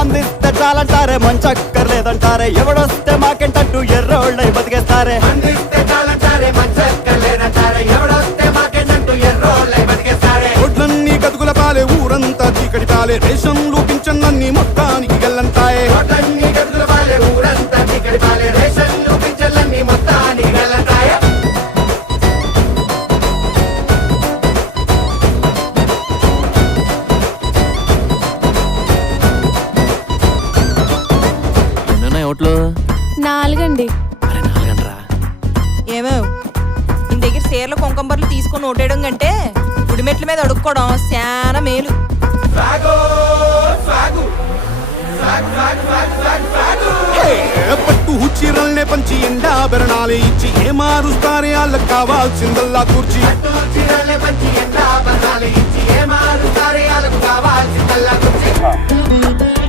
మందిస్తే చాలంటారే మంచక్కర్లేదంటారే ఎవడొస్తే మాకేంటంటూ ఎర్రోళ్ళై బతికేస్తారే. అందిస్తే చాలంటారే మంచక్కర్లేదంటారే ఎవడొస్తే మాకేంటంటూ ఎర్రోళ్ళై బతికేస్తారే. రోడ్లన్నీ గతుకుల పాలే ఊరంతా చీకటి పాలే రేషన్లు పింఛన్లన్నీ మొత్తానికి గల్లంతాయే. రోడ్లన్నీ గతుకుల పాలే ఊరంతా చీకటి పాలే రేషన్లు పింఛన్లన్నీ మొత్తానికి గల్లంతాయే. ఎన్నున్నాయి ఓట్లు? 4 అండి. అరే 4 అంటరా. ఏమో నీ దగ్గర చీరలు కుంకంబర్లు తీసుకొని ఓటేయడం కంటే గుడిమెట్ల మీద అడుక్కోవడం చాలా మేలు. పట్టు చీరల్నే పంచి ఎండాభరణాలే ఇచ్చి ఏ మారుస్తారే వాళ్ళకి కావాల్సిందల్లా కూర్చి. పట్టు చీరలే పంచి ఎండాభరణాలు ఇచ్చి ఏ మారుస్తారే వాళ్ళకు కావాల్సిందల్లా కూర్చి.